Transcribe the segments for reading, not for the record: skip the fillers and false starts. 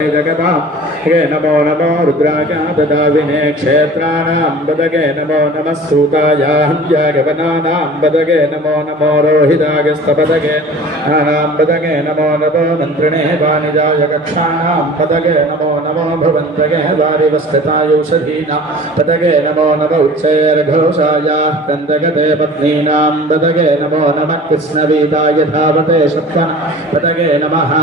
जगता नमो नमो रुद्राजाददाविने क्षेत्राणां बदगे नमो नमः सूतायाहंजागवनानां बदगे नमो नमो रोहितागस्तपदगे नानां बदगे नमो नमो मन्त्रिणे वाणिजाय कक्षाणां पदगे नमो नमो भवन्तगे वारिवस्कृतायुषधीनां पदगे नमो नमो उच्चैर्घोषायाः कन्दगते पत्नीनां पदगे नमो नमः कृष्णवीताय धावते सप्तन पदगे नमः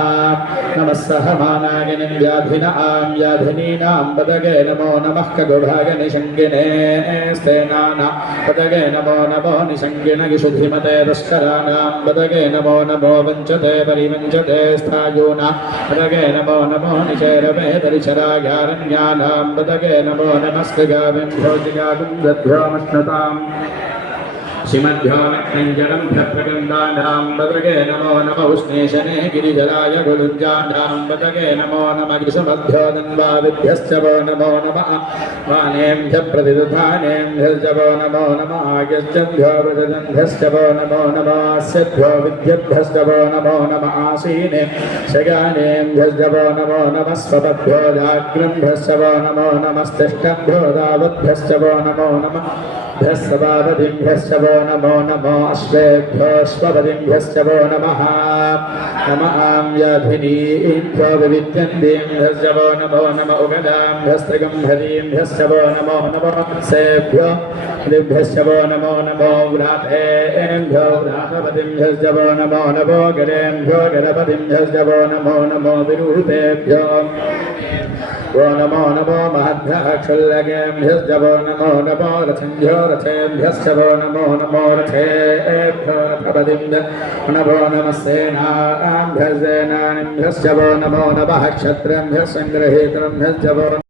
नमः सहमानाय व्याधिनां व्याधिनीनां पदगे नमो नमः खगोभागनिषङ्गिने स्तेनानां पदगे नमो नमो निषङ्गिनगिषुधिमते तस्कराणां पदगे नमो नमो वञ्चते परिवञ्चते स्थायूनां पदगे नमो नमो निचैरवे परिचरागारण्यानां पदगे नमो नमस्कृगाविभ्यो जिगागुन्दभ्योमश्नुताम् श्रीमद्भ्यो नञ्जनम्भ्यप्रगन्धानां पदगे नमो नमः उष्णेशने गिरिजलाय गुरुञ्जानां पदगे नमो नमः गिरिशमभ्यो दन्वादिभ्यश्च वो नमो नमः वानेभ्यः प्रतिदधानेभ्यश्च वो नमो नमः आज्ञभ्यो व्रजजन्भ्यश्च वो नमो नमः आस्यभ्यो विद्यभ्यश्च वो नमो नमः आसीने शगानेभ्यश्च वो नमो नमः स्वपद्भ्यो जाग्रम्भ्यश्च वो नमो नमस्तिष्ठभ्यो दावद्भ्यश्च वो नमो नमः भ्यस्सभापतिभ्यश्च वो नमो नमो अश्वेभ्योऽश्वपतिभ्यश्च वो नमः नमः व्याधिनीभ्यो विविद्यन्तीभ्यश्च वो नमो नमः उगदाभ्यस्त्रिगम्भरीभ्यश्च वो नमो नमो वत्सेभ्यो दिभ्यश्च वो नमो नमो व्रातेभ्यो व्रातपतिभ्यश्च वो नमो नमो गणेभ्यो गणपतिभ्यश्च वो नमो नमो विरूपेभ्यो वो नमो नमो महद्भ्यः क्षुल्लकेभ्यश्च वो नमो नमो रथेभ्यो रथेभ्यश्च वो नमो नमो रथेभ्यो रथपतिभ्यो नमो नमः सेनाभ्यः सेनानिभ्यश्च वो नमो नमः क्षत्रियभ्यः सङ्गृहीतृभ्यश्च वो